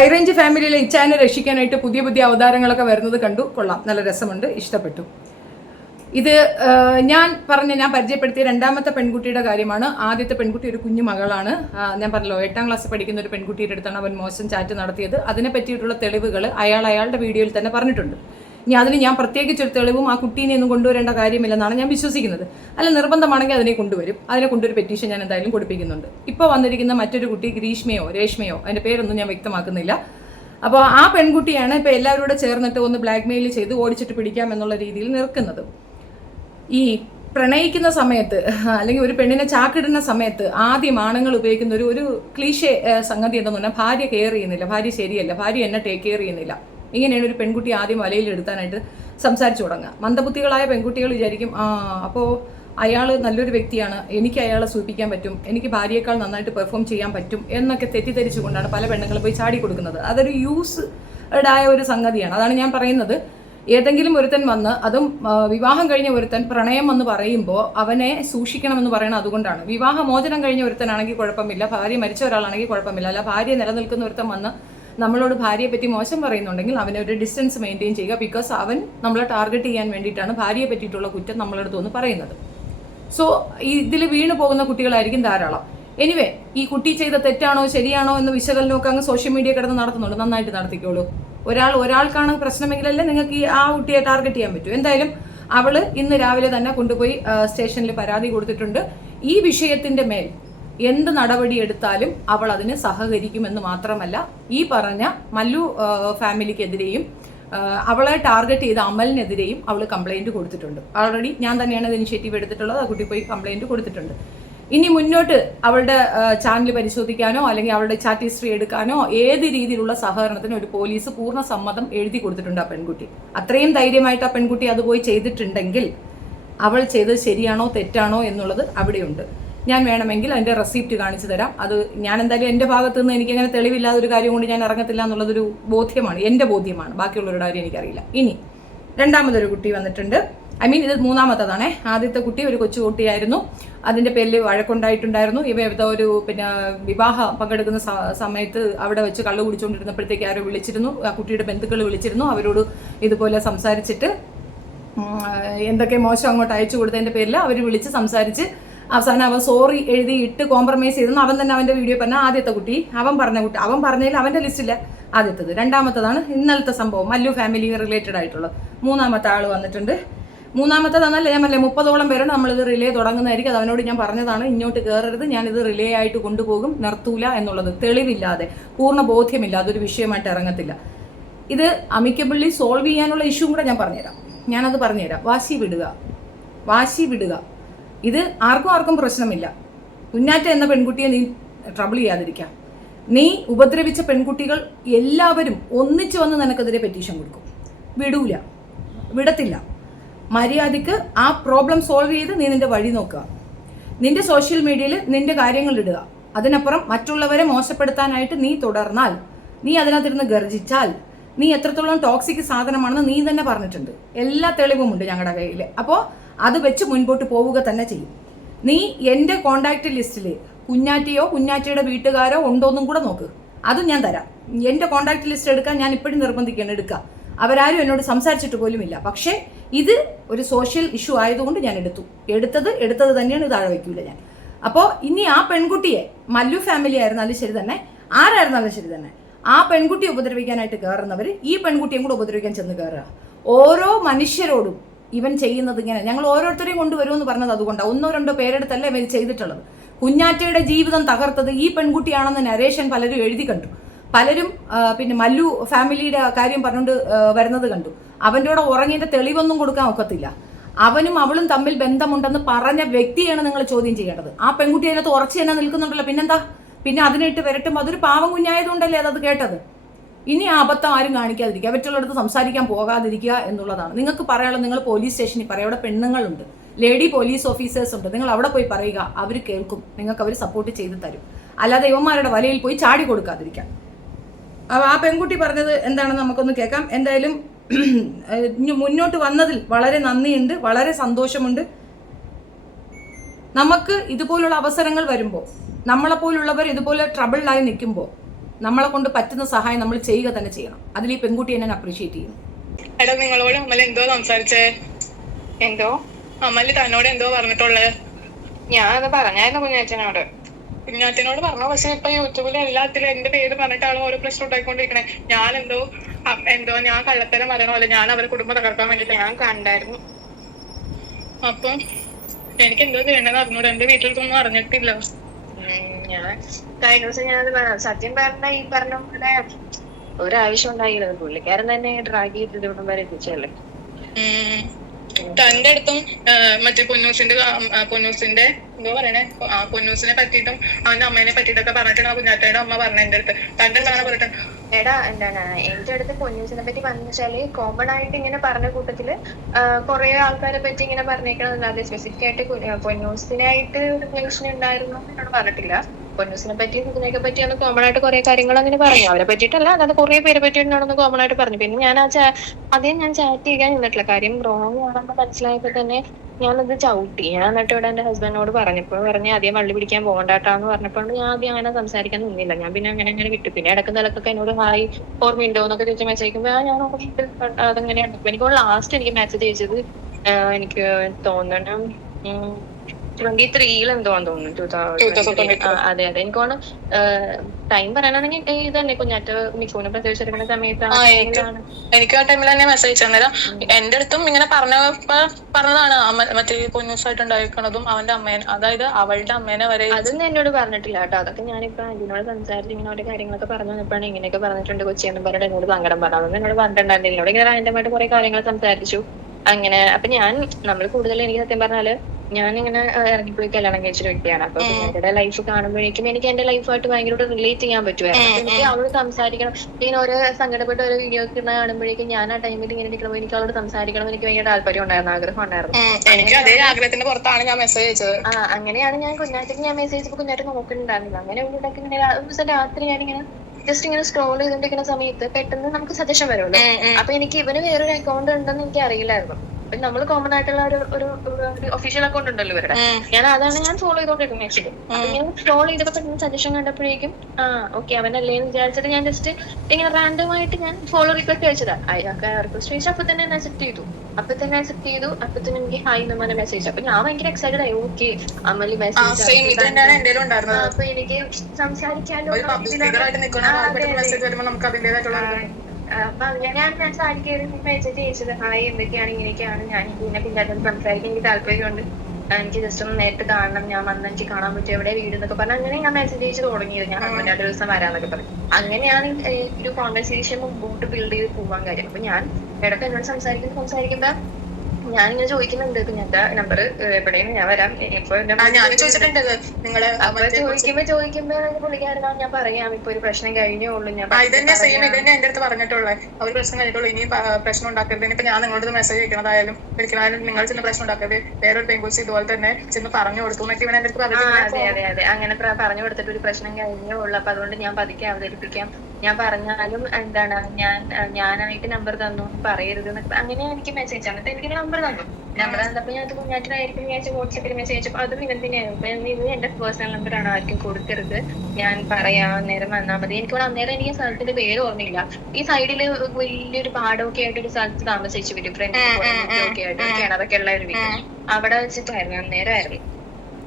High range ഫാമിലിയിലെ ഇച്ചാനെ രക്ഷിക്കാനായിട്ട് പുതിയ പുതിയ അവതാരങ്ങളൊക്കെ വരുന്നത് കണ്ടു. കൊള്ളാം, നല്ല രസമുണ്ട്, ഇഷ്ടപ്പെട്ടു. ഇത് ഞാൻ പരിചയപ്പെടുത്തിയ രണ്ടാമത്തെ പെൺകുട്ടിയുടെ കാര്യമാണ്. ആദ്യത്തെ പെൺകുട്ടി ഒരു കുഞ്ഞു മകളാണ്. ഞാൻ പറഞ്ഞല്ലോ 8ാം ക്ലാസ്സിൽ പഠിക്കുന്ന ഒരു പെൺകുട്ടിയുടെ അടുത്താണ് അവൻ മോശം ചാറ്റ് നടത്തിയത്. അതിനെ പറ്റിയിട്ടുള്ള തെളിവുകൾ അയാളുടെ വീഡിയോയിൽ തന്നെ പറഞ്ഞിട്ടുണ്ട്. ഇനി അതിന് ഞാൻ പ്രത്യേകിച്ചൊരു തെളിവും ആ കുട്ടീനെ ഒന്നും കൊണ്ടുവരേണ്ട കാര്യമില്ലെന്നാണ് ഞാൻ വിശ്വസിക്കുന്നത്. അല്ല, നിർബന്ധമാണെങ്കിൽ അതിനെ കൊണ്ടുവരും. അതിനെ കൊണ്ടൊരു പെറ്റീഷൻ ഞാൻ എന്തായാലും കൊടുപ്പിക്കുന്നുണ്ട്. ഇപ്പോൾ വന്നിരിക്കുന്ന മറ്റൊരു കുട്ടി രേഷ്മയോ അതിൻ്റെ പേരൊന്നും ഞാൻ വ്യക്തമാക്കുന്നില്ല. അപ്പോൾ ആ പെൺകുട്ടിയാണ് ഇപ്പോൾ എല്ലാവരും കൂടെ ചേർന്നിട്ട് ഒന്ന് ബ്ലാക്ക്മെയിൽ ചെയ്ത് ഓടിച്ചിട്ട് പിടിക്കാം എന്നുള്ള രീതിയിൽ നിൽക്കുന്നത്. ഈ പ്രണയിക്കുന്ന സമയത്ത് അല്ലെങ്കിൽ ഒരു പെണ്ണിനെ ചാക്കിടുന്ന സമയത്ത് ആദ്യം ആണുങ്ങൾ ഉപയോഗിക്കുന്ന ഒരു ക്ലീഷേ സംഗതി എന്തെന്ന് പറഞ്ഞാൽ ഭാര്യ കെയർ ചെയ്യുന്നില്ല, ഭാര്യ ശരിയല്ല, ഭാര്യ എന്നെ ടേക്ക് കെയർ ചെയ്യുന്നില്ല. ഇങ്ങനെയാണ് ഒരു പെൺകുട്ടി ആദ്യം വലയിൽ എടുത്താനായിട്ട് സംസാരിച്ചു തുടങ്ങുക. മന്ദബുദ്ധികളായ പെൺകുട്ടികൾ വിചാരിക്കും അപ്പോൾ അയാൾ നല്ലൊരു വ്യക്തിയാണ്, എനിക്ക് അയാളെ സൂചിപ്പിക്കാൻ പറ്റും, എനിക്ക് ഭാര്യയേക്കാൾ നന്നായിട്ട് പെർഫോം ചെയ്യാൻ പറ്റും എന്നൊക്കെ തെറ്റിദ്ധരിച്ചുകൊണ്ടാണ് പല പെണ്ണുങ്ങൾ പോയി ചാടി കൊടുക്കുന്നത്. അതൊരു യൂസ്ഡായ ഒരു സംഗതിയാണ്. അതാണ് ഞാൻ പറയുന്നത്. ഏതെങ്കിലും ഒരുത്തൻ വന്ന്, അതും വിവാഹം കഴിഞ്ഞ ഒരുത്തൻ പ്രണയം എന്ന് പറയുമ്പോൾ അവനെ സൂക്ഷിക്കണമെന്ന് പറയുന്നത് അതുകൊണ്ടാണ്. വിവാഹമോചനം കഴിഞ്ഞ ഒരുത്തനാണെങ്കിൽ കുഴപ്പമില്ല, ഭാര്യ മരിച്ച ഒരാളാണെങ്കിൽ കുഴപ്പമില്ല. അല്ല, ഭാര്യ നിലനിൽക്കുന്ന ഒരുത്തൻ വന്ന് നമ്മളോട് ഭാര്യയെ പറ്റി മോശം പറയുന്നുണ്ടെങ്കിൽ അവനൊരു ഡിസ്റ്റൻസ് മെയിൻറ്റെയിൻ ചെയ്യുക. ബിക്കോസ് അവൻ നമ്മളെ ടാർഗറ്റ് ചെയ്യാൻ വേണ്ടിയിട്ടാണ് ഭാര്യയെ പറ്റിയിട്ടുള്ള കുറ്റം നമ്മളടുത്ത് ഒന്ന് പറയുന്നത്. സോ ഇതിൽ വീണു പോകുന്ന കുട്ടികളായിരിക്കും ധാരാളം. എനിവേ, ഈ കുട്ടി ചെയ്ത തെറ്റാണോ ശരിയാണോ എന്ന് വിശകലനമൊക്കെ അങ്ങ് സോഷ്യൽ മീഡിയ കിടന്ന് നടത്തുന്നുണ്ട്. നന്നായിട്ട് നടത്തിക്കോളൂ. ഒരാൾക്കാണ് പ്രശ്നമെങ്കിലല്ലേ നിങ്ങൾക്ക് ആ കുട്ടിയെ ടാർഗറ്റ് ചെയ്യാൻ പറ്റൂ. എന്തായാലും അവള് ഇന്ന് രാവിലെ തന്നെ കൊണ്ടുപോയി സ്റ്റേഷനിൽ പരാതി കൊടുത്തിട്ടുണ്ട്. ഈ വിഷയത്തിന്റെ മേൽ എന്ത് നടപടി എടുത്താലും അവൾ അതിന് സഹകരിക്കുമെന്ന് മാത്രമല്ല, ഈ പറഞ്ഞ മല്ലു ഫാമിലിക്കെതിരെയും അവളെ ടാർഗറ്റ് ചെയ്ത അമലിനെതിരെയും അവൾ കംപ്ലൈന്റ് കൊടുത്തിട്ടുണ്ട്. ഓൾറെഡി ഞാൻ തന്നെയാണ് ഇത് ഇനിഷ്യേറ്റീവ് എടുത്തിട്ടുള്ളത്. ആ കുട്ടി പോയി കംപ്ലൈന്റ് കൊടുത്തിട്ടുണ്ട്. ഇനി മുന്നോട്ട് അവളുടെ ചാനൽ പരിശോധിക്കാനോ അല്ലെങ്കിൽ അവളുടെ ചാറ്റ് ഹിസ്റ്ററി എടുക്കാനോ ഏത് രീതിയിലുള്ള സഹകരണത്തിനും ഒരു പോലീസ് പൂർണ്ണ സമ്മതം എഴുതി കൊടുത്തിട്ടുണ്ട് ആ പെൺകുട്ടി. അത്രയും ധൈര്യമായിട്ട് ആ പെൺകുട്ടി അത് പോയി ചെയ്തിട്ടുണ്ടെങ്കിൽ അവൾ ചെയ്തത് ശരിയാണോ തെറ്റാണോ എന്നുള്ളത് അവിടെയുണ്ട്. ഞാൻ വേണമെങ്കിൽ അതിൻ്റെ റെസിപ്റ്റ് കാണിച്ചു തരാം. അത് ഞാൻ എന്തായാലും എൻ്റെ ഭാഗത്ത് നിന്ന് എനിക്കങ്ങനെ തെളിവില്ലാതെ ഒരു കാര്യം കൊണ്ട് ഞാൻ ഇറങ്ങത്തില്ല എന്നുള്ളതൊരു ബോധ്യമാണ്, എൻ്റെ ബോധ്യമാണ്. ബാക്കിയുള്ളവരുടെ കാര്യം എനിക്കറിയില്ല. ഇനി രണ്ടാമതൊരു കുട്ടി വന്നിട്ടുണ്ട്. ഇത് മൂന്നാമത്തതാണേ. ആദ്യത്തെ കുട്ടി ഒരു കൊച്ചുകുട്ടിയായിരുന്നു. അതിൻ്റെ പേരിൽ വഴക്കുണ്ടായിട്ടുണ്ടായിരുന്നു. ഒരു വിവാഹം പങ്കെടുക്കുന്ന സമയത്ത് അവിടെ വെച്ച് കള്ളു കുടിച്ചുകൊണ്ടിരുന്നപ്പോഴത്തേക്ക് ആരോ വിളിച്ചിരുന്നു. ആ കുട്ടിയുടെ ബന്ധുക്കൾ വിളിച്ചിരുന്നു. അവരോട് ഇതുപോലെ സംസാരിച്ചിട്ട് എന്തൊക്കെ മോശം അങ്ങോട്ട് അയച്ചു കൊടുത്തതിൻ്റെ പേരിൽ അവർ വിളിച്ച് സംസാരിച്ച് അവസാനം അവൻ സോറി എഴുതി ഇട്ട് കോംപ്രമൈസ് ചെയ്തെന്ന് അവൻ തന്നെ അവൻ്റെ വീഡിയോ പറഞ്ഞ ആദ്യത്തെ കുട്ടി. അവൻ പറഞ്ഞതിൽ അവൻ്റെ ലിസ്റ്റില്ല ആദ്യത്തത്. രണ്ടാമത്തതാണ് ഇന്നലത്തെ സംഭവം, മല്ലു ഫാമിലി റിലേറ്റഡ് ആയിട്ടുള്ളത്. മൂന്നാമത്തെ ആൾ വന്നിട്ടുണ്ട്. മൂന്നാമത്തേതാണല്ല, ഞാൻ പറഞ്ഞില്ലേ 30ഓളം പേരാണ് നമ്മളിത് റിലേ തുടങ്ങുന്നതായിരിക്കും. അത് അവനോട് ഞാൻ പറഞ്ഞതാണ്, ഇങ്ങോട്ട് കയറരുത്, ഞാനിത് റിലേ ആയിട്ട് കൊണ്ടുപോകും, നിർത്തൂല എന്നുള്ളത്. തെളിവില്ലാതെ പൂർണ്ണ ബോധ്യമില്ലാതെ ഒരു വിഷയമായിട്ട് ഇറങ്ങത്തില്ല. ഇത് അമിക്കബിളി സോൾവ് ചെയ്യാനുള്ള ഇഷ്യൂ കൂടെ ഞാൻ പറഞ്ഞുതരാം. ഞാനത് പറഞ്ഞുതരാം. വാശി വിടുക. ഇത് ആർക്കും പ്രശ്നമില്ല. കുഞ്ഞാറ്റ എന്ന പെൺകുട്ടിയെ നീ ട്രബിൾ ചെയ്യാതിരിക്കാം. നീ ഉപദ്രവിച്ച പെൺകുട്ടികൾ എല്ലാവരും ഒന്നിച്ചു വന്ന് നിനക്കെതിരെ പെറ്റീഷൻ കൊടുക്കും. വിടത്തില്ല. മര്യാദയ്ക്ക് ആ പ്രോബ്ലം സോൾവ് ചെയ്ത് നീ നിന്റെ വഴി നോക്കുക. നിന്റെ സോഷ്യൽ മീഡിയയിൽ നിന്റെ കാര്യങ്ങൾ ഇടുക. അതിനപ്പുറം മറ്റുള്ളവരെ മോശപ്പെടുത്താനായിട്ട് നീ തുടർന്നാൽ, നീ അതിനകത്തിരുന്ന് ഗർജിച്ചാൽ, നീ എത്രത്തോളം ടോക്സിക് സാധനമാണെന്ന് നീ തന്നെ പറഞ്ഞിട്ടുണ്ട്. എല്ലാ തെളിവുമുണ്ട് ഞങ്ങളുടെ കയ്യിൽ. അപ്പോൾ അത് വെച്ച് മുൻപോട്ട് പോവുക തന്നെ ചെയ്യും. നീ എൻ്റെ കോണ്ടാക്ട് ലിസ്റ്റിൽ കുഞ്ഞാറ്റിയോ കുഞ്ഞാറ്റിയുടെ വീട്ടുകാരോ ഉണ്ടോന്നും കൂടെ നോക്ക്. അതും ഞാൻ തരാം. എൻ്റെ കോണ്ടാക്ട് ലിസ്റ്റ് എടുക്കാൻ ഞാൻ ഇപ്പോഴും നിർബന്ധിക്കുകയാണ്, എടുക്കുക. അവരാരും എന്നോട് സംസാരിച്ചിട്ട് പോലുമില്ല. പക്ഷേ ഇത് ഒരു സോഷ്യൽ ഇഷ്യൂ ആയതുകൊണ്ട് ഞാൻ എടുത്തത് തന്നെയാണ്, താഴെ വയ്ക്കൂല ഞാൻ. അപ്പോൾ ഇനി ആ പെൺകുട്ടിയെ, മല്ലു ഫാമിലി ആയിരുന്നാലും ശരി തന്നെ, ആരായിരുന്നാലും ശരി തന്നെ, ആ പെൺകുട്ടിയെ ഉപദ്രവിക്കാനായിട്ട് കയറുന്നവർ ഈ പെൺകുട്ടിയും കൂടെ ഉപദ്രവിക്കാൻ ചെന്ന് കയറുക. ഓരോ മനുഷ്യരോടും ഇവൻ ചെയ്യുന്നത് ഇങ്ങനെ. ഞങ്ങൾ ഓരോരുത്തരെയും കൊണ്ടുവരുമെന്ന് പറഞ്ഞത് അതുകൊണ്ടാണ്. 1-2 പേരെടുത്തല്ല ഇവൻ ചെയ്തിട്ടുള്ളത്. കുഞ്ഞാറ്റയുടെ ജീവിതം തകർത്തത് ഈ പെൺകുട്ടിയാണെന്ന് നരേഷൻ പലരും എഴുതി കണ്ടു. പലരും മല്ലു ഫാമിലിയുടെ കാര്യം പറഞ്ഞുകൊണ്ട് വരുന്നത് കണ്ടു. അവൻ്റെ കൂടെ ഉറങ്ങിയതിൻ്റെ തെളിവൊന്നും കൊടുക്കാൻ ഒക്കത്തില്ല. അവനും അവളും തമ്മിൽ ബന്ധമുണ്ടെന്ന് പറഞ്ഞ വ്യക്തിയാണ് നിങ്ങൾ ചോദ്യം ചെയ്യേണ്ടത്. ആ പെൺകുട്ടി അതിനകത്ത് ഉറച്ചു തന്നെ നിൽക്കുന്നുണ്ടല്ലോ. പിന്നെന്താ? പിന്നെ അതിനിട്ട് വരട്ടുമ്പോൾ അതൊരു പാവം കുഞ്ഞായതുകൊണ്ടല്ലേ അത് കേട്ടത്. ഇനി ആ അബദ്ധം ആരും കാണിക്കാതിരിക്കുക, മറ്റുള്ളടത്ത് സംസാരിക്കാൻ പോകാതിരിക്കുക എന്നുള്ളതാണ് നിങ്ങൾക്ക് പറയാനുള്ളത്. നിങ്ങൾ പോലീസ് സ്റ്റേഷനിൽ പറയുക. അവിടെ പെണ്ണുങ്ങളുണ്ട്, ലേഡി പോലീസ് ഓഫീസേഴ്സ് ഉണ്ട്. നിങ്ങൾ അവിടെ പോയി പറയുക. അവർ കേൾക്കും, നിങ്ങൾക്ക് അവർ സപ്പോർട്ട് ചെയ്ത് തരും. അല്ലാതെ ഇവന്മാരുടെ വലയിൽ പോയി ചാടി കൊടുക്കാതിരിക്കാം. ആ പെൺകുട്ടി പറഞ്ഞത് എന്താണെന്ന് നമുക്കൊന്ന് കേൾക്കാം. എന്തായാലും മുന്നോട്ട് വന്നതിൽ വളരെ നന്ദിയുണ്ട്, വളരെ സന്തോഷമുണ്ട്. നമുക്ക് ഇതുപോലുള്ള അവസരങ്ങൾ വരുമ്പോൾ, നമ്മളെപ്പോലുള്ളവർ ഇതുപോലെ ട്രബിളിലായി നിൽക്കുമ്പോൾ നമ്മളെ കൊണ്ട് പറ്റുന്ന സഹായം നമ്മൾ ചെയ്യുക തന്നെ ചെയ്യണം. അതിൽ ഈ പെൺകുട്ടിയെ ഞാൻ അപ്രീഷിയേറ്റ് ചെയ്യുന്നു. എടാ നിങ്ങളോട് അമൽ എന്തോ സംസാരിച്ചേ? എന്തോ അമല് തന്നോട് എന്തോ പറഞ്ഞിട്ടുള്ളത്? ഞാനത് പറഞ്ഞായിരുന്നു കുഞ്ഞാച്ചനോട്. കുഞ്ഞാറ്റനോട് പറഞ്ഞോ? പക്ഷെ ഇപ്പൊ യൂട്യൂബിൽ എല്ലാത്തിലും എന്റെ പേര് പറഞ്ഞിട്ടാണ് ഓരോ പ്രശ്നം ഉണ്ടായിക്കൊണ്ടിരിക്കണേ. എന്തോ ഞാൻ കള്ളത്തരം പറയണോ അല്ലെ ഞാൻ അവരുടെ കുടുംബം തകർക്കാൻ വേണ്ടിട്ട് ഞാൻ കണ്ടായിരുന്നു. അപ്പം എനിക്ക് എന്തോ ചെയ്യണ്ടെന്ന് അറിഞ്ഞൂടെ? എന്റെ വീട്ടിലൊന്നും അറിഞ്ഞിട്ടില്ല. ഞാൻ കഴിഞ്ഞ ദിവസം ഞാനത് സത്യം പറഞ്ഞ ഈ പറഞ്ഞ പോലെ ഒരാവശ്യം ഉണ്ടായില്ല. പുള്ളിക്കാരൻ തന്നെ ഡ്രാഗ് ചെയ്തിട്ട് ഇവിടം വരെ എത്തിച്ചല്ലേ. തന്റെ അടുത്തും മറ്റേ പൊന്നൂസിന്റെ എന്തോ പറയണേ, പൊന്നൂസിനെ പറ്റിയിട്ടും അവന്റെ അമ്മേനെ പറ്റിയിട്ടൊക്കെ പറഞ്ഞിട്ടാണ് കുഞ്ഞാറ്റയുടെ അമ്മ പറഞ്ഞ എന്റെ അടുത്ത്. തന്റെ അടുത്താണ് പറഞ്ഞിട്ട് എടാ എന്താണ് എന്റെ അടുത്ത് പൊന്നൂസിനെ പറ്റി പറഞ്ഞാല് കോമൺ ആയിട്ട് ഇങ്ങനെ പറഞ്ഞ കൂട്ടത്തില് കുറെ ആൾക്കാരെ പറ്റി ഇങ്ങനെ പറഞ്ഞേക്കണമെന്നല്ലാതെ സ്പെസിഫിക് ആയിട്ട് പൊന്നൂസിനായിട്ട് ഒരു റിലേഷൻ ഉണ്ടായിരുന്നു എന്നോട് പറഞ്ഞിട്ടില്ല. പൊന്നൂസിനെ പറ്റി ഇതിനെയൊക്കെ പറ്റിയാണ് കോമൺ ആയിട്ട് കുറെ കാര്യങ്ങൾ അങ്ങനെ പറഞ്ഞു. അവരെ പറ്റിയിട്ടല്ല, അതായത് കുറെ പേരെ പറ്റിയിട്ടാണെന്ന് കോമൺ ആയിട്ട് പറഞ്ഞു. പിന്നെ ഞാൻ അതേ ഞാൻ ചാറ്റ് ചെയ്യാൻ നിന്നിട്ടില്ല. കാര്യം റോങ് ആണെന്ന് മനസ്സിലായപ്പോ തന്നെ ഞാനത് ചവിട്ടി. ഞാൻ എന്നിട്ട് ഇവിടെ എന്റെ ഹസ്ബൻഡിനോട് പറഞ്ഞപ്പോൾ പറഞ്ഞ് ആദ്യം വള്ളി പിടിക്കാൻ പോകണ്ടാട്ടാന്ന് പറഞ്ഞപ്പോൾ ഞാൻ ആദ്യം അങ്ങനെ സംസാരിക്കാൻ നിന്നില്ല. ഞാൻ പിന്നെ അങ്ങനെ വിട്ടു. പിന്നെ ഇടയ്ക്ക് നിലക്കൊക്കെ എന്നോട് ഹായ് ഓർമ്മയുണ്ടോ എന്നൊക്കെ ചോദിച്ച മെസ്സേജ് അയക്കുമ്പോ ഞാൻ ഓർമ്മയുണ്ട് അതെങ്ങനെയാണ്. എനിക്ക് ലാസ്റ്റ് എനിക്ക് മെസ്സേജ് അയച്ചത് എനിക്ക് തോന്നണം 23 എന്തോന്ന് തോന്നുന്നു. 2023. അതെ എനിക്ക് തോന്നുന്നു. ടൈം പറയാനാണെങ്കിൽ ഇത് തന്നെ കുഞ്ഞാറ്റ മിക്കൂനെ പ്രത്യേകിച്ചെടുക്കുന്ന സമയത്താണ്. എനിക്ക് ആ ടൈമിൽ തന്നെ മെസ്സേജ് തന്നേരം എന്റെ അടുത്തും ഇങ്ങനെ പറഞ്ഞതാണ് മറ്റേ പൊന്നൂസായിട്ട് ഉണ്ടായിരിക്കണതും അവന്റെ അമ്മേനെ, അതായത് അവളുടെ അമ്മേനെ വരെ. അതൊന്നും എന്നോട് പറഞ്ഞിട്ടില്ല കേട്ടോ. അതൊക്കെ ഞാനിപ്പോ ഇതിനോട് സംസാരിച്ച് ഇങ്ങനെ ഓരോ കാര്യങ്ങളൊക്കെ പറഞ്ഞു വന്നപ്പോഴാണ് ഇങ്ങനെയൊക്കെ പറഞ്ഞിട്ടുണ്ട് കൊച്ചിയെന്നും പറഞ്ഞിട്ട് എന്നോട് സങ്കടം പറഞ്ഞു. അതൊന്നും എന്നോട് പറഞ്ഞിട്ടുണ്ടായിരുന്നില്ല. എന്നോട് ഇങ്ങനെ റാൻഡമായിട്ട് കുറെ കാര്യങ്ങൾ സംസാരിച്ചു അങ്ങനെ. അപ്പൊ നമ്മൾ കൂടുതൽ എനിക്ക് സത്യം പറഞ്ഞാല് ഞാനിങ്ങനെ ഇറങ്ങിപ്പോയി കല്യാണം കഴിച്ചൊരു വ്യക്തിയാണ്. അപ്പൊ കുഞ്ഞാറ്റയുടെ ലൈഫ് കാണുമ്പോഴേക്കും എനിക്ക് എന്റെ ലൈഫായിട്ട് ഭയങ്കരമായിട്ട് റിലേറ്റ് ചെയ്യാൻ പറ്റുമായിരുന്നു. അപ്പൊ എനിക്ക് അവളോട് സംസാരിക്കണം, ഇങ്ങനെ ഓരോ സങ്കടപ്പെട്ട ഓരോ വീഡിയോ ഒക്കെ കാണുമ്പോഴേക്കും ഞാൻ ആ ടൈമിൽ ഇങ്ങനെ ഇരിക്കുമ്പോൾ എനിക്ക് അവളോട് സംസാരിക്കണം എനിക്ക് ഭയങ്കര താല്പര്യം ഉണ്ടായിരുന്നു, ആഗ്രഹം ഉണ്ടായിരുന്നു. എനിക്ക് അതേ ആഗ്രഹത്തിന്റെ പുറത്താണ് ഞാൻ മെസ്സേജ് അയച്ചത്. അങ്ങനെയാണ് ഞാൻ കുഞ്ഞാറ്റയ്ക്ക് ഞാൻ മെസ്സേജ് അയച്ചപ്പോൾ കുഞ്ഞാറ്റ നോക്കുന്നുണ്ടായിരുന്നില്ല. അങ്ങനെ ഇവിടേക്ക് ഇങ്ങനെ ഒരു ദിവസം രാത്രി ഞാനിങ്ങനെ ജസ്റ്റ് ഇങ്ങനെ സ്ക്രോൾ ചെയ്തോണ്ടിരിക്കുന്ന സമയത്ത് പെട്ടെന്ന് നമുക്ക് സജഷൻ വരുമല്ലോ. അപ്പൊ എനിക്ക് ഇവന് വേറൊരു അക്കൗണ്ട് ഉണ്ടെന്ന് എനിക്ക് അറിയില്ലായിരുന്നു. നമ്മൾ കോമൺ ആയിട്ടുള്ള ഒരു ഒഫീഷ്യൽ അക്കൗണ്ട് ഉണ്ടല്ലോ ഇവരുടെ, ഞാൻ ഫോളോ ചെയ്തോണ്ടിരിക്കുന്നത് ആക്ച്വലി. അപ്പൊ ഞാൻ സ്ക്രോൾ ചെയ്തപ്പോ പെട്ടെന്ന് സജഷൻ കണ്ടപ്പോഴേക്കും ഓക്കെ അവനല്ലേ എന്ന് വിചാരിച്ചിട്ട് ഞാൻ ജസ്റ്റ് ഇങ്ങനെ റാൻഡം ആയിട്ട് ഞാൻ ഫോളോ റിക്വസ്റ്റ് അയച്ചതാ. അയാൾക്ക് റിക്വസ്റ്റ് അയച്ചു. അപ്പൊ തന്നെ അക്സെപ്റ്റ് ചെയ്തു. അപ്പൊ തന്നെ എനിക്ക് ഹായ് എന്ന് പറഞ്ഞ മെസ്സേജ്. അപ്പൊ ഞാൻ ഭയങ്കര എക്സൈറ്റഡ് ആയി. Okay Amali message. അപ്പൊ എനിക്ക് സംസാരിക്കാലോ. അപ്പൊ ഞാൻ സാരി കയറി മെസ്സേജ് അയച്ചത് ഹായ് എന്തൊക്കെയാണ് ഇങ്ങനെയൊക്കെയാണ് ഞാൻ പിന്നെ സംസാരിക്കാൻ എനിക്ക് താല്പര്യമുണ്ട്, എനിക്ക് ജസ്റ്റ് ഒന്ന് നേരിട്ട് കാണണം, ഞാൻ വന്ന് എനിക്ക് കാണാൻ പറ്റും എവിടെ വീട് എന്നൊക്കെ പറഞ്ഞാൽ അങ്ങനെ ഞാൻ മെസ്സേജ് അയച്ച് തുടങ്ങിയത്. ഞാൻ ഹസ്ബൻഡ് ദിവസം വരാന്നൊക്കെ പറഞ്ഞു. അങ്ങനെയാണ് ഒരു കോൺവെർസേഷൻ മുമ്പോട്ട് ബിൽഡ് ചെയ്ത് പോകാൻ കാര്യം. അപ്പൊ ഞാൻ ഇടയ്ക്ക് എന്നോട് സംസാരിക്കുമ്പോ ഞാനിങ്ങനെ ചോദിക്കുന്നുണ്ട് കുഞ്ഞാറ്റ നമ്പർ എവിടെയും ഞാൻ വരാം ഇപ്പൊ ചോദിക്കുമ്പോ പുള്ളിക്കാരനാ ഞാൻ പറയാം ഇപ്പൊ ഒരു പ്രശ്നം കഴിഞ്ഞേ ഉള്ളൂ. ഞാൻ എന്റെ അടുത്ത് പറഞ്ഞിട്ടുള്ളത് ഒരു പ്രശ്നം കഴിഞ്ഞിട്ടുള്ളൂ, ഇനിയും പ്രശ്നം ഉണ്ടാക്കരുത്. ഇനിയിപ്പോ ഞാൻ നിങ്ങളോട് മെസ്സേജ് അയക്കണതായാലും വിളിക്കണതായാലും നിങ്ങൾ ചെന്ന് പ്രശ്നം ഉണ്ടാക്കരുത്, വേറൊരു പെൺകുച്ചി ഇതുപോലെ തന്നെ ചെന്ന് പറഞ്ഞു കൊടുത്തു എന്നൊക്കെ ഇവൻ എന്റെ അടുത്ത് പറഞ്ഞു. അതെ അങ്ങനെ പറഞ്ഞു കൊടുത്തിട്ട് ഒരു പ്രശ്നം കഴിഞ്ഞേ ഉള്ളൂ. അപ്പൊ അതുകൊണ്ട് ഞാൻ പതുക്കെ അവതരിപ്പിക്കാം, ഞാൻ പറഞ്ഞാലും എന്താണ് ഞാനായിട്ട് നമ്പർ തന്നു പറയരുത് എന്നൊക്കെ അങ്ങനെയാണ് എനിക്ക് മെസ്സേജ്. എന്നിട്ട് എനിക്ക് നമ്പർ തന്നു. നമ്പർ തന്നപ്പോ ഞാൻ കുഞ്ഞാറ്റനായിരിക്കും വിചാരിച്ച് വാട്സാപ്പിൽ മെസ്സേജ് അയച്ചപ്പോ അതും ഇവൻ തന്നെയായിരുന്നു. ഇത് എന്റെ പേഴ്സണൽ നമ്പറാണ്, ആർക്കും കൊടുക്കരുത്, ഞാൻ പറയാം അന്നേരം വന്നാൽ മതി. എനിക്ക് അന്നേരം എനിക്ക് സ്ഥലത്തിന്റെ പേര് ഓർമ്മയില്ല. ഈ സൈഡില് വലിയൊരു പാടമൊക്കെ ആയിട്ട് ഒരു സ്ഥലത്ത് താമസിച്ചു വരും, ഫ്രണ്ട് ഒക്കെ ആയിട്ട് കിണറൊക്കെ ഉള്ള ഒരു വീട്. അവിടെ വെച്ചിട്ടായിരുന്നു അന്നേരമായിരുന്നു.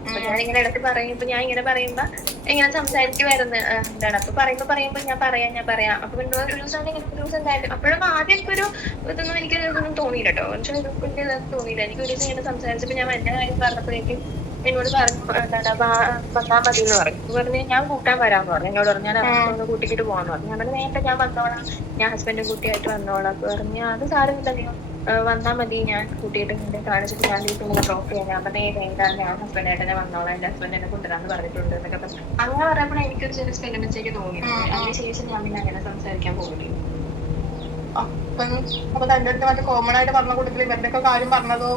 അപ്പൊ ഞാനിങ്ങനെ ഇടയ്ക്ക് ഞാൻ ഇങ്ങനെ പറയുമ്പോ ഇങ്ങനെ സംസാരിക്കുമായിരുന്നു എന്താണ്. അപ്പൊ പറയുമ്പോ ഞാൻ പറയാം. അപ്പൊ ഒരു ദിവസം എന്തായാലും അപ്പോഴും ആദ്യം എനിക്കൊരു ഇതൊന്നും എനിക്കൊന്നും തോന്നിയില്ല കേട്ടോ. തോന്നിയില്ല. എനിക്ക് ഒരു ദിവസം ഇങ്ങനെ സംസാരിച്ചപ്പോ ഞാൻ എന്റെ കാര്യം പറഞ്ഞപ്പോഴേക്കും എന്നോട് പറഞ്ഞു വന്നാൽ മതി എന്ന് പറഞ്ഞു. ഞാൻ കൂട്ടാൻ വരാന്ന് പറഞ്ഞു. എന്നോട് പറഞ്ഞു ഞാൻ ഒന്ന് കൂട്ടിക്കിട്ട് പോകാന്ന് പറഞ്ഞു. ഞാൻ പറഞ്ഞു നേരത്തെ ഞാൻ വന്നോളാം, ഞാൻ ഹസ്ബൻഡും കുട്ടിയായിട്ട് വന്നോളാം. അപ്പൊ പറഞ്ഞു അത് സാരമില്ലല്ലോ വന്നാൽ മതി, ഞാൻ കൂട്ടിയിട്ട് കാണിച്ചിട്ട് ഞാൻ വീട്ടിൽ ഡ്രോപ്പ് ചെയ്യാം. ഞാൻ പറഞ്ഞേ വേണ്ട, ഞാൻ ഹസ്ബൻഡായിട്ടെ വന്നോളാം, എന്റെ ഹസ്ബൻഡ് എന്നെ കൊണ്ടുവരാന്ന് പറഞ്ഞിട്ടുണ്ട് എന്നൊക്കെ പറഞ്ഞു. അങ്ങനെ പറയുമ്പോൾ എനിക്കൊരു ചെറിയ സ്പെല്ലിമിസ്റ്റേക്ക് തോന്നി. അതിനുശേഷം ഞാൻ പിന്നെ അങ്ങനെ സംസാരിക്കാൻ പോകുന്നില്ല. അപ്പൊ തന്റെ അടുത്ത് മറ്റേ കോമൺ ആയിട്ട് പറഞ്ഞ കൂട്ടത്തിൽ ഇവരുടെ ഒക്കെ കാര്യം പറഞ്ഞതോ?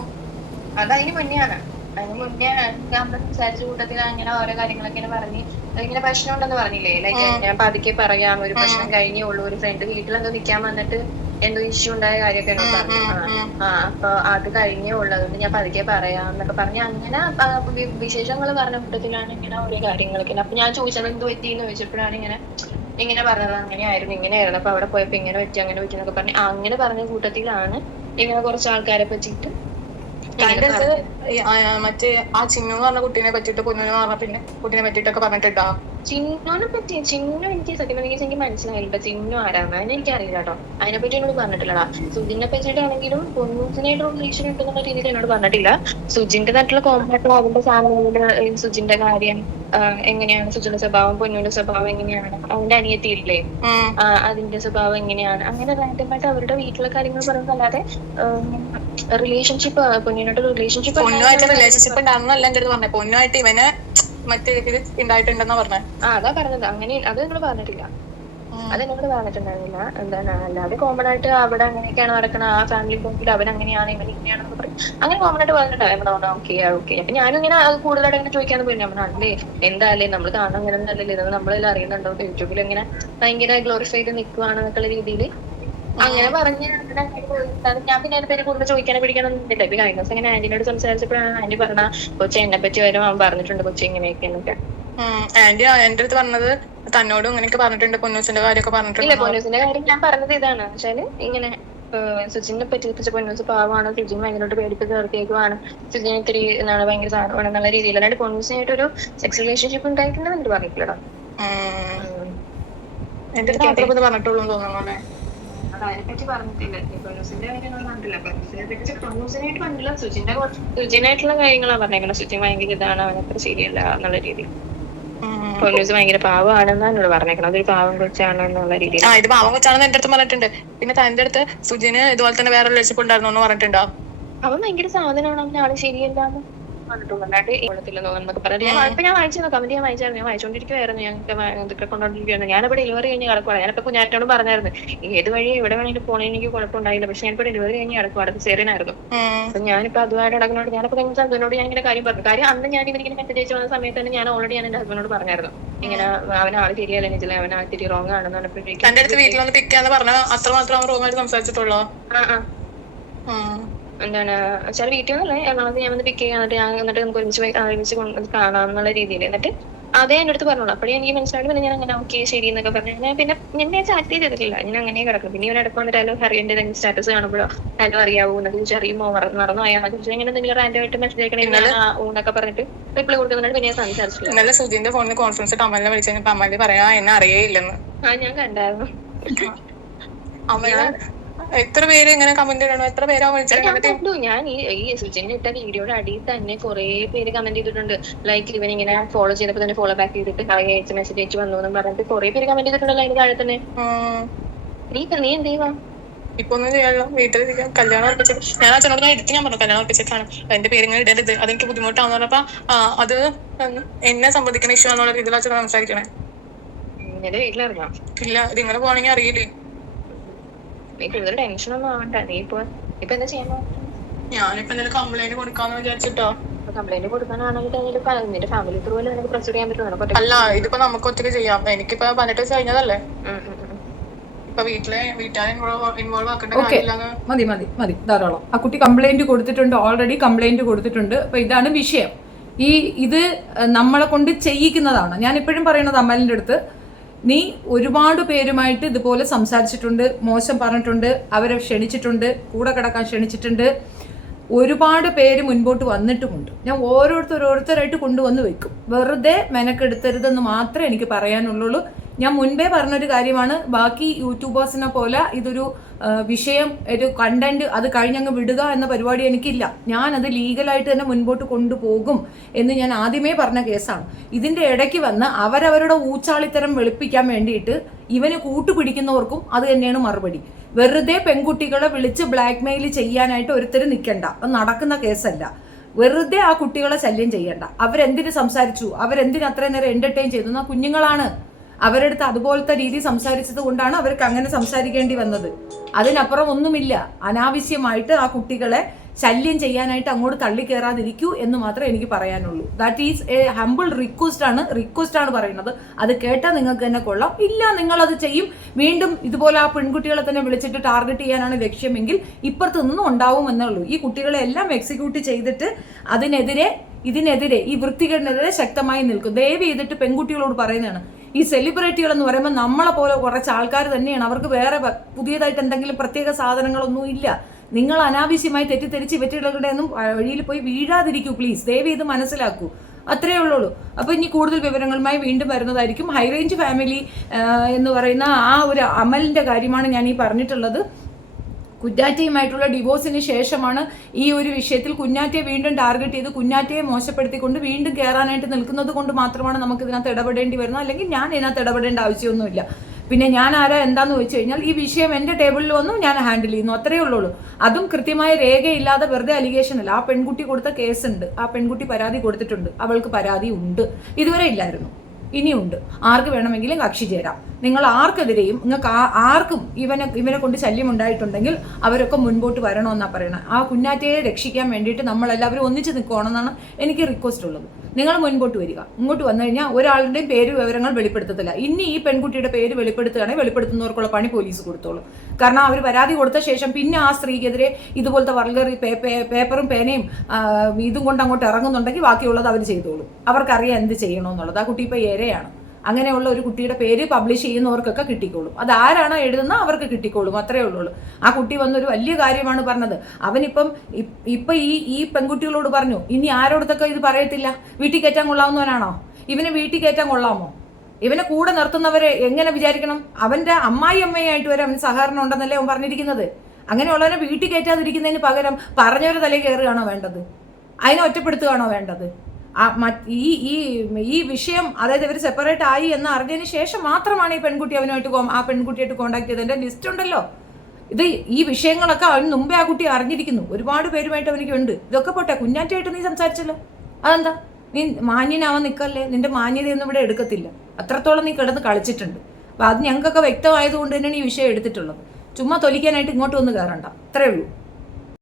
അത് അതിന് മുന്നെയാണ്. അതിന് മുന്നേ നമ്മൾ സംസാരിച്ച കൂട്ടത്തിൽ അങ്ങനെ ഓരോ കാര്യങ്ങളൊക്കെ പറഞ്ഞ് ഇങ്ങനെ പ്രശ്നം ഉണ്ടെന്ന് പറഞ്ഞില്ലേ, ലൈക്ക് ഞാൻ പതുക്കെ പറയാം, ഒരു പ്രശ്നം കഴിഞ്ഞേ ഉള്ളൂ, ഒരു ഫ്രണ്ട് വീട്ടിലെന്തോ നിൽക്കാൻ വന്നിട്ട് എന്തോ ഇഷ്യൂ ഉണ്ടായ കാര്യമൊക്കെ എന്നോട് പറഞ്ഞു. അപ്പൊ അത് കഴിഞ്ഞേ ഉള്ളൂ, അതുകൊണ്ട് ഞാൻ പതുക്കെ പറയാം എന്നൊക്കെ പറഞ്ഞ് അങ്ങനെ വിശേഷങ്ങൾ പറഞ്ഞ കൂട്ടത്തിലാണ് ഇങ്ങനെ ഓരോ കാര്യങ്ങളൊക്കെ. അപ്പൊ ഞാൻ ചോദിച്ചത് എന്ത് പറ്റിയെന്ന് ചോദിച്ചപ്പോഴാണ് ഇങ്ങനെ ഇങ്ങനെ പറഞ്ഞത് അങ്ങനെയായിരുന്നു ഇങ്ങനെയായിരുന്നു, അപ്പൊ അവിടെ പോയപ്പോ ഇങ്ങനെ പറ്റി അങ്ങനെ പറ്റി എന്നൊക്കെ പറഞ്ഞു. അങ്ങനെ പറഞ്ഞ കൂട്ടത്തിലാണ് ഇങ്ങനെ കുറച്ച് ആൾക്കാരെ പറ്റിയിട്ട് അതിന്റെ അടുത്ത് മറ്റേ ആ ചിന്നു എന്ന് പറഞ്ഞ കുട്ടീനെ പറ്റിയിട്ട് പൊന്നു പറഞ്ഞ പിന്നെ കുട്ടീനെ പറ്റിയിട്ടൊക്കെ പറഞ്ഞിട്ടുണ്ടോ? ചിന്നുനെ പറ്റി, ചിന്നു എനിക്ക് സത്യം പറഞ്ഞാൽ എനിക്ക് മനസ്സിലായില്ല ചിന്നു ആരാന്ന്, അതിനെ എനിക്ക് അറിയില്ല കേട്ടോ. അതിനെപ്പറ്റി എന്നോട് പറഞ്ഞിട്ടില്ലടാ. സുജിനെ പറ്റിയിട്ടാണെങ്കിലും പൊന്നൂസിനായിട്ട് റിലേഷൻ ഉണ്ടെന്നുള്ള രീതിയിൽ എന്നോട് പറഞ്ഞിട്ടില്ല. സുജിന്റെ നാട്ടിലെ കോമ്പാക്ട് അതിന്റെ സാധനങ്ങളുടെ സുജിന്റെ കാര്യം എങ്ങനെയാണ്, സുജിന്റെ സ്വഭാവം, പൊന്നൂന്റെ സ്വഭാവം എങ്ങനെയാണ്, അവന്റെ അനിയത്തിയില്ലേ അതിന്റെ സ്വഭാവം എങ്ങനെയാണ്, അങ്ങനെ റാൻഡമായിട്ട് അവരുടെ വീട്ടിലെ കാര്യങ്ങൾ പറയുന്നതല്ലാതെ റിലേഷൻഷിപ്പ്, പൊന്നിനോട് റിലേഷൻഷിപ്പ് പൊന്നുമായിട്ട് റിലേഷൻഷിപ്പ് ഉണ്ടാകുന്നല്ല എന്റെ അടുത്ത് പറഞ്ഞത്. പൊന്നുമായിട്ട് ഇവന് മറ്റേ ഇത് ഉണ്ടായിട്ടുണ്ടെന്നാ പറഞ്ഞത്. അതാ പറഞ്ഞത്. അങ്ങനെ അത് നിങ്ങൾ പറഞ്ഞിട്ടില്ല, അത് എന്നോട് പറഞ്ഞിട്ടുണ്ടായിരുന്നില്ല. എന്താണ് അല്ലാതെ കോമൺ ആയിട്ട് അവിടെ അങ്ങനെയൊക്കെയാണ് നടക്കുന്നത്, ആ ഫാമിലി പോക്കിൽ അവനങ്ങനെയാണ് ഇവൻ ഇങ്ങനെയാണെന്ന് പറയും. അങ്ങനെ കോമൺ ആയിട്ട് പറഞ്ഞിട്ടുണ്ടായിരുന്നു. Okay okay. അപ്പൊ ഞാനും ഇങ്ങനെ അത് കൂടുതലായിട്ട് ഇങ്ങനെ ചോദിക്കാന്ന് പോയി. നമ്മൾ അല്ലേ എന്തായാലേ നമ്മൾ കാണാൻ അങ്ങനെ ഒന്നല്ലേ, ഇത് നമ്മളെല്ലാം അറിയുന്നുണ്ടോ, യൂട്യൂബിൽ ഇങ്ങനെ ഭയങ്കര ഗ്ലോറിഫൈ ചെയ്ത് നിൽക്കുവാണെന്നൊക്കെയുള്ള രീതിയിൽ അങ്ങനെ പറഞ്ഞ് ഞാൻ പിന്നെ അതിനെ പറ്റി കൂടുതൽ ചോദിക്കാനോ പിടിക്കാനൊന്നും ഇല്ല. ഇപ്പൊ കഴിഞ്ഞ ദിവസം ഇങ്ങനെ ആന്റിനോട് സംസാരിച്ചപ്പോഴാണ് ആന്റി പറഞ്ഞ കൊച്ചെ എന്നെ പറ്റി വരും അവൻ പറഞ്ഞിട്ടുണ്ട് കൊച്ചെ ഇങ്ങനെയൊക്കെ എന്നൊക്കെ. ആന്റി എന്റെ അടുത്ത് പറഞ്ഞത് തന്നോടും ഇങ്ങനെയൊക്കെ പറഞ്ഞിട്ടുണ്ട്, പൊന്നൂസിന്റെ കാര്യമൊക്കെ പറഞ്ഞിട്ടുണ്ട്. ഇല്ല, പൊന്നൂസിന്റെ കാര്യം ഞാൻ പറഞ്ഞത് ഇതാണ് വെച്ചാല് ഇങ്ങനെ സുജിനെ പറ്റി പൊന്നൂസ് പാവമാണ്, സുജിൻ ഭയങ്കരമായിട്ട് പേടിപ്പിച്ച് നിർത്തിയേക്കുവാണ്, സുജിനെ ഇത്തിരി എന്താണ് ഭയങ്കര സാധനമാണ് എന്നുള്ള രീതിയിൽ. അല്ലാണ്ട് പൊന്നൂസിനായിട്ടൊരു സെക്സ് റിലേഷൻഷിപ്പ് ഉണ്ടായിട്ടുണ്ടെന്ന് എനിക്ക് പറഞ്ഞിട്ടില്ലടാ. എന്റെ അടുത്ത് മാത്രമേ പറഞ്ഞിട്ടുള്ളൂ തോന്നുന്നു. അതിനെപ്പറ്റി പറഞ്ഞിട്ടില്ല. പൊന്നൂസിന്റെ കാര്യങ്ങളൊന്നും പറഞ്ഞിട്ടില്ല. പൊന്നൂസിനായിട്ട് പറഞ്ഞില്ല, സുജിനായിട്ടുള്ള കാര്യങ്ങളാണ് പറഞ്ഞേക്കുന്നത്. സുജിൻ ഭയങ്കര ഇതാണ്, അവനത്ര ശരിയല്ല എന്നുള്ള രീതിയിൽ. പൊന്നൂസ് ഭയങ്കര പാവമാണെന്നാണ് എന്നോട് പറഞ്ഞേക്കണം, അതൊരു പാവം കൊച്ചാണ് എന്നുള്ള രീതിയിൽ. ഇത് പാവം കൊച്ചാണെന്ന് എന്റെ അടുത്ത് പറഞ്ഞിട്ടുണ്ട്. പിന്നെ തന്റെ അടുത്ത് സുജിന് ഇതുപോലെ തന്നെ വേറെ റിലേഷൻഷിപ്പ് ഉണ്ടായിരുന്നു എന്ന് പറഞ്ഞിട്ടുണ്ടോ? അവൻ ഭയങ്കര സാധനമാണ്, അവൻ ആള് ശരിയല്ലാന്ന് പറഞ്ഞിട്ടുണ്ടായിട്ട് കൊള്ളത്തില്ലെന്നൊക്കെ പറഞ്ഞിട്ട് ഞാൻ വായിച്ചു കമന്റ്, ഞാൻ വായിച്ചായിരുന്നു. ഞാൻ വായിച്ചോണ്ടിരിക്കുവായിരുന്നു, ഞങ്ങൾക്ക് ഇതൊക്കെ കൊണ്ടോണ്ടിരിക്കുകയായിരുന്നു. ഞാനിപ്പോ ഡെലിവറി കഴിഞ്ഞ് കിടക്കുവാണ്. ഞാനിപ്പോ കുഞ്ഞാറ്റോട് പറഞ്ഞായിരുന്നു ഏത് വഴി എവിടെ വേണമെങ്കിലും പോണേ എനിക്ക് കുഴപ്പമുണ്ടായില്ല, പക്ഷെ ഞാനിപ്പോ ഡെലിവറി കഴിഞ്ഞ് കിടക്കും, അടുത്ത് സെറിനായിരുന്നു. അപ്പൊ ഞാനിപ്പോ അതുമായിട്ട് നടക്കുന്നോട് ഞാനിപ്പോ കഴിഞ്ഞ ഹസ്ബൻഡിനോട് ഞാൻ ഇങ്ങനെ കാര്യം പറഞ്ഞു. കാര്യം അന്ന് ഞാൻ ഇവരിങ്ങനെ മെസ്സേജ് അയച്ചു വന്ന സമയത്ത് തന്നെ ഞാൻ ഓൾറെഡി ഞാൻ എന്റെ ഹസ്ബൻഡിനോട് പറഞ്ഞായിരുന്നു ഇങ്ങനെ അവനാള് ശരിയല്ല, എനിച്ചില്ല അവൻ ആൾത്തിരി റോങ് ആണെന്ന് പറഞ്ഞപ്പോഴേക്കും തന്റെ അടുത്ത് വീട്ടിൽ വന്ന് പിക്കാന്ന് പറഞ്ഞ അത്രമാത്രം അവൻ റോങ്ങായിട്ട് സംസാരിച്ചിട്ടുള്ളോ? എന്താണ് വെച്ചാൽ വീട്ടിൽ നിന്നല്ലേ എറണാകുളത്ത് ഞാൻ വന്ന് പിക്ക് ചെയ്യാൻ, എന്നിട്ട് നമുക്ക് ഒരുമിച്ച് കാണാന്നുള്ള രീതിയിൽ. എന്നിട്ട് അതേ എൻ്റെ അടുത്ത് പറഞ്ഞോളൂ. അപ്പോഴേ എനിക്ക് മനസ്സിലായി. പിന്നെ ഞാൻ അങ്ങനെ ഓക്കെ ശരി എന്നൊക്കെ പറഞ്ഞു. പിന്നെ ഞാൻ ചാറ്റ് ചെയ്തിട്ടില്ല, ഞാൻ അങ്ങനെ കിടക്കും. പിന്നെ ഇവൻ ഇടയ്ക്ക് വന്നിട്ട് ഹലോ ഹറിയന്റെ സ്റ്റാറ്റസ് കാണുമ്പോഴോ ഹലോ അറിയാവൂ എന്നൊക്കെ ചോദിച്ചാൽ അറിയുമോ നടന്നു പോയാൽ ചോദിച്ചാൽ ഇങ്ങനെ എന്തെങ്കിലും റാൻഡമായിട്ട് മെസ്സേജ് അയക്കണമെങ്കിൽ ഊന്നൊക്കെ പറഞ്ഞിട്ട് റിപ്ലൈ കൊടുക്കുന്നുണ്ട്. പിന്നെ ഞാൻ സംസാരിച്ചില്ല. ഇന്നലെ സുജിന്റെ ഫോണിൽ കോൺഫറൻസ് അമലിനെ വിളിച്ചു കഴിഞ്ഞപ്പോ അമല് പറയാ എന്നെ അറിയേയില്ലെന്ന്. ഞാൻ കണ്ടായിരുന്നു. എത്ര പേര് ഇങ്ങനെ കമന്റ് ഇടണോ, എത്ര പേരാ കണ്ടു. ഞാൻ ഈ സുജിന്റെ ഇട്ട വീഡിയോയുടെ അടിയിൽ തന്നെ കുറെ പേര് കമന്റ് ചെയ്തിട്ടുണ്ട്. ലൈക്ക് ഇവൻ ഇങ്ങനെ ഫോളോ ചെയ്തപ്പോ തന്നെ ഫോളോ ബാക്ക് ചെയ്തിട്ട് അയച്ച് മെസ്സേജ് അയച്ചു വന്നു എന്നും പറഞ്ഞിട്ട് കുറെ പേര് കമന്റ് ചെയ്തിട്ടുണ്ടല്ലോ അതിന് താഴെ തന്നെ. നീ എന്ത് ചെയ്യുവാ? ഇപ്പൊ ഒന്നും ചെയ്യാനുള്ള വീട്ടിലിരിക്കാം. കല്യാണം ഉറപ്പിച്ചിട്ട് ഞാൻ അച്ഛനോട് ഞാൻ എടുത്ത് ഞാൻ പറഞ്ഞു കല്യാണം ഉറപ്പിച്ചിട്ടാണ്, എന്റെ പേര് ഇങ്ങനെ ഇടരുത്, അതെനിക്ക് ബുദ്ധിമുട്ടാന്ന് പറഞ്ഞപ്പോ അത് എന്നെ സംബന്ധിക്കുന്ന ഇഷ്യൂ എന്നുള്ള രീതിയിൽ അച്ഛൻ സംസാരിക്കണേ. എന്റെ വീട്ടിലറിയാം. ഇല്ല, ഇത് ഇങ്ങനെ പോവാണെങ്കിൽ അറിയില്ലേ. നീ കൂടുതൽ ടെൻഷൻ ഒന്നും ആവണ്ട. നീ ഇപ്പൊ എന്താ ചെയ്യാൻ? ഞാനിപ്പോ എന്തെങ്കിലും കംപ്ലൈന്റ് കൊടുക്കാന്ന് വിചാരിച്ചിട്ടോ. കംപ്ലൈന്റ് കൊടുക്കാനാണെങ്കിൽ നിന്റെ ഫാമിലി ത്രൂ അല്ലേ നിനക്ക് പ്രൊസീഡ് ചെയ്യാൻ പറ്റും. അല്ല, ഇതിപ്പോ നമുക്ക് ഒറ്റയ്ക്ക് ചെയ്യാം. എനിക്കിപ്പോ 18 വയസ്സ് കഴിഞ്ഞതല്ലേ. ഇപ്പൊ വീട്ടുകാരെ ഇൻവോൾവ് ആക്കേണ്ട കാര്യമില്ലാന്ന്. മതി ധാരാളം. ആ കുട്ടി കംപ്ലൈന്റ് കൊടുത്തിട്ടുണ്ട്, ഓൾറെഡി കംപ്ലൈന്റ് കൊടുത്തിട്ടുണ്ട്. അപ്പൊ ഇതാണ് വിഷയം. ഇത് നമ്മളെ കൊണ്ട് ചെയ്യിക്കുന്നതാണ്. ഞാൻ ഇപ്പോഴും പറയുന്നത് അമലിന്റെ അടുത്ത്, നീ ഒരുപാട് പേരുമായിട്ട് ഇതുപോലെ സംസാരിച്ചിട്ടുണ്ട്, മോശം പറഞ്ഞിട്ടുണ്ട്, അവരെ ക്ഷണിച്ചിട്ടുണ്ട്, കൂടെ കിടക്കാൻ ക്ഷണിച്ചിട്ടുണ്ട്. ഒരുപാട് പേര് മുൻപോട്ട് വന്നിട്ടുമുണ്ട്. ഞാൻ ഓരോരുത്തരായിട്ട് കൊണ്ടുവന്ന് വെക്കും. വെറുതെ മെനക്കെടുത്തരുതെന്ന് മാത്രമേ എനിക്ക് പറയാനുള്ളൂ. ഞാൻ മുൻപേ പറഞ്ഞൊരു കാര്യമാണ്, ബാക്കി യൂട്യൂബേഴ്സിനെ പോലെ ഇതൊരു വിഷയം, ഒരു കണ്ടന്റ് അത് കഴിഞ്ഞങ്ങ് വിടുക എന്ന പരിപാടി എനിക്കില്ല. ഞാനത് ലീഗലായിട്ട് തന്നെ മുൻപോട്ട് കൊണ്ടുപോകും എന്ന് ഞാൻ ആദ്യമേ പറഞ്ഞ കേസാണ്. ഇതിൻ്റെ ഇടയ്ക്ക് വന്ന് അവരവരുടെ ഊച്ചാളിത്തരം വെളുപ്പിക്കാൻ വേണ്ടിയിട്ട് ഇവന് കൂട്ടുപിടിക്കുന്നവർക്കും അത് തന്നെയാണ് മറുപടി. വെറുതെ പെൺകുട്ടികളെ വിളിച്ച് ബ്ലാക്ക് മെയിൽ ചെയ്യാനായിട്ട് ഒരുത്തരും നിൽക്കണ്ട, അത് നടക്കുന്ന കേസല്ല. വെറുതെ ആ കുട്ടികളെ ശല്യം ചെയ്യണ്ട. അവരെന്തിനു സംസാരിച്ചു, അവരെന്തിനു അത്രയും നേരം എന്റർടൈൻ ചെയ്തു? കുഞ്ഞുങ്ങളാണ്, അവരുടെ അടുത്ത് അതുപോലത്തെ രീതി സംസാരിച്ചത് കൊണ്ടാണ് അവർക്ക് അങ്ങനെ സംസാരിക്കേണ്ടി വന്നത്. അതിനപ്പുറം ഒന്നുമില്ല. അനാവശ്യമായിട്ട് ആ കുട്ടികളെ ശല്യം ചെയ്യാനായിട്ട് അങ്ങോട്ട് തള്ളിക്കയറാതിരിക്കൂ എന്ന് മാത്രമേ എനിക്ക് പറയാനുള്ളൂ. That is A humble request ആണ് പറയുന്നത്. അത് കേട്ടാൽ നിങ്ങൾക്ക് തന്നെ കൊള്ളാം. ഇല്ല, നിങ്ങളത് ചെയ്യും. വീണ്ടും ഇതുപോലെ ആ പെൺകുട്ടികളെ തന്നെ വിളിച്ചിട്ട് ടാർഗറ്റ് ചെയ്യാനാണ് ലക്ഷ്യമെങ്കിൽ ഇപ്പുറത്ത് നിന്നും ഉണ്ടാവും എന്നുള്ളൂ. ഈ കുട്ടികളെ എല്ലാം എക്സിക്യൂട്ട് ചെയ്തിട്ട് ഇതിനെതിരെ ഈ വൃത്തികേടിനെതിരെ ശക്തമായി നിൽക്കും. ദയവ് ചെയ്തിട്ട് പെൺകുട്ടികളോട് പറയുന്നതാണ്, ഈ സെലിബ്രിറ്റികൾ എന്ന് പറയുമ്പോൾ നമ്മളെ പോലെ കുറച്ച് ആൾക്കാർ തന്നെയാണ്. അവർക്ക് വേറെ പുതിയതായിട്ട് എന്തെങ്കിലും പ്രത്യേക സാധനങ്ങളൊന്നും ഇല്ല. നിങ്ങൾ അനാവശ്യമായി തെറ്റിദ്ധരിച്ച് ഇവറ്റുകളുടെ ഒന്നും വഴിയിൽ പോയി വീഴാതിരിക്കൂ പ്ലീസ്. ദയവ് ഇത് മനസ്സിലാക്കൂ. അത്രയേ ഉള്ളൂ. അപ്പോൾ ഇനി കൂടുതൽ വിവരങ്ങളുമായി വീണ്ടും വരുന്നതായിരിക്കും. ഹൈ റേഞ്ച് ഫാമിലി എന്ന് പറയുന്ന ആ ഒരു അമലിൻ്റെ കാര്യമാണ് ഞാൻ ഈ പറഞ്ഞിട്ടുള്ളത്. കുഞ്ഞാറ്റയുമായിട്ടുള്ള ഡിവോഴ്സിന് ശേഷമാണ് ഈ ഒരു വിഷയത്തിൽ കുഞ്ഞാറ്റയെ വീണ്ടും ടാർഗറ്റ് ചെയ്ത് കുഞ്ഞാറ്റയെ മോശപ്പെടുത്തിക്കൊണ്ട് വീണ്ടും കയറാനായിട്ട് നിൽക്കുന്നത് കൊണ്ട് മാത്രമാണ് നമുക്ക് ഇതിനകത്ത് ഇടപെടേണ്ടി വരുന്നത്. അല്ലെങ്കിൽ ഞാൻ ഇതിനകത്ത് ഇടപെടേണ്ട ആവശ്യമൊന്നുമില്ല. പിന്നെ ഞാൻ ആരാ എന്താന്ന് ചോദിച്ചു കഴിഞ്ഞാൽ ഈ വിഷയം എൻ്റെ ടേബിളിൽ വന്നു, ഞാൻ ഹാൻഡിൽ ചെയ്യുന്നു, അത്രയേ ഉള്ളൂ. അതും കൃത്യമായ രേഖയില്ലാതെ വെറുതെ അലിഗേഷൻ അല്ല. ആ പെൺകുട്ടി കൊടുത്ത കേസുണ്ട്, ആ പെൺകുട്ടി പരാതി കൊടുത്തിട്ടുണ്ട്, അവൾക്ക് പരാതി ഉണ്ട്, ഇതുവരെ ഇല്ലായിരുന്നു, ഇനിയുണ്ട്. ആർക്ക് വേണമെങ്കിലും കക്ഷി ചേരാം. നിങ്ങൾ ആർക്കെതിരെയും നിങ്ങൾക്ക് ആർക്കും ഇവനെ കൊണ്ട് ശല്യം ഉണ്ടായിട്ടുണ്ടെങ്കിൽ അവരൊക്കെ മുൻപോട്ട് വരണമെന്നാണ് പറയണത്. ആ കുഞ്ഞാറ്റയെ രക്ഷിക്കാൻ വേണ്ടിയിട്ട് നമ്മളെല്ലാവരും ഒന്നിച്ച് നിൽക്കണമെന്നാണ് എനിക്ക് റിക്വസ്റ്റ് ഉള്ളത്. നിങ്ങൾ മുൻപോട്ട് വരിക. ഇങ്ങോട്ട് വന്നു കഴിഞ്ഞാൽ ഒരാളുടെയും പേര് വിവരങ്ങൾ വെളിപ്പെടുത്തത്തില്ല. ഇനി ഈ പെൺകുട്ടിയുടെ പേര് വെളിപ്പെടുത്തുകയാണെങ്കിൽ വെളിപ്പെടുത്തുന്നവർക്കുള്ള പണി പോലീസ് കൊടുത്തോളും. കാരണം അവർ പരാതി കൊടുത്ത ശേഷം പിന്നെ ആ സ്ത്രീക്കെതിരെ ഇതുപോലത്തെ വൾഗറി പേപ്പറും പേനയും ഇതും കൊണ്ട് അങ്ങോട്ട് ഇറങ്ങുന്നുണ്ടെങ്കിൽ ബാക്കിയുള്ളത് അവർ ചെയ്തോളും. അവർക്കറിയാം എന്ത് ചെയ്യണമെന്നുള്ളത്. ആ കുട്ടി ഇപ്പോൾ ഇരയാണ്. അങ്ങനെയുള്ള ഒരു കുട്ടിയുടെ പേര് പബ്ലിഷ് ചെയ്യുന്നവർക്കൊക്കെ കിട്ടിക്കോളും. അത് ആരാണോ എഴുതുന്ന അവർക്ക് കിട്ടിക്കോളും, അത്രയേ ഉള്ളൂ. ആ കുട്ടി വന്നൊരു വലിയ കാര്യമാണ് പറഞ്ഞത്. അവനിപ്പം ഈ പെൺകുട്ടികളോട് പറഞ്ഞു ഇനി ആരോടത്തൊക്കെ ഇത് പറയത്തില്ല. വീട്ടിൽ കയറ്റാൻ കൊള്ളാവുന്നവനാണോ? ഇവനെ വീട്ടിൽ കയറ്റാൻ കൊള്ളാമോ? ഇവനെ കൂടെ നിർത്തുന്നവരെ എങ്ങനെ വിചാരിക്കണം? അവൻ്റെ അമ്മായിയമ്മയായിട്ട് വരെ അവന് സഹകരണം ഉണ്ടെന്നല്ലേ അവൻ പറഞ്ഞിരിക്കുന്നത്. അങ്ങനെയുള്ളവനെ വീട്ടിൽ കയറ്റാതിരിക്കുന്നതിന് പകരം പറഞ്ഞവരെ തലയിൽ കയറുകയാണോ വേണ്ടത്? അതിനെ ഒറ്റപ്പെടുത്തുകയാണോ വേണ്ടത്? ഈ വിഷയം, അതായത് ഇവർ സെപ്പറേറ്റ് ആയി എന്ന് അറിഞ്ഞതിന് ശേഷം മാത്രമാണ് ഈ പെൺകുട്ടി ആ പെൺകുട്ടിയായിട്ട് കോൺടാക്ട് ചെയ്തത്. എൻ്റെ ലിസ്റ്റ് ഉണ്ടല്ലോ. ഈ വിഷയങ്ങളൊക്കെ അവന് മുമ്പേ ആ കുട്ടി അറിഞ്ഞിരിക്കുന്നു. ഒരുപാട് പേരുമായിട്ട് അവനിക്ക് ഉണ്ട്. ഇതൊക്കെ പോട്ടെ, കുഞ്ഞാറ്റയായിട്ട് നീ സംസാരിച്ചല്ലോ, അതെന്താ? നീ മാന്യനാവാൻ നിൽക്കല്ലേ? നിന്റെ മാന്യതയൊന്നും ഇവിടെ എടുക്കത്തില്ല. അത്രത്തോളം നീ കിടന്ന് കളിച്ചിട്ടുണ്ട്. അപ്പോൾ അത് ഞങ്ങൾക്കൊക്കെ വ്യക്തമായതുകൊണ്ട് തന്നെയാണ് ഈ വിഷയം എടുത്തിട്ടുള്ളത്. ചുമ്മാ തൊലിക്കാനായിട്ട് ഇങ്ങോട്ട് വന്ന് കയറണ്ട, അത്രയേ ഉള്ളൂ.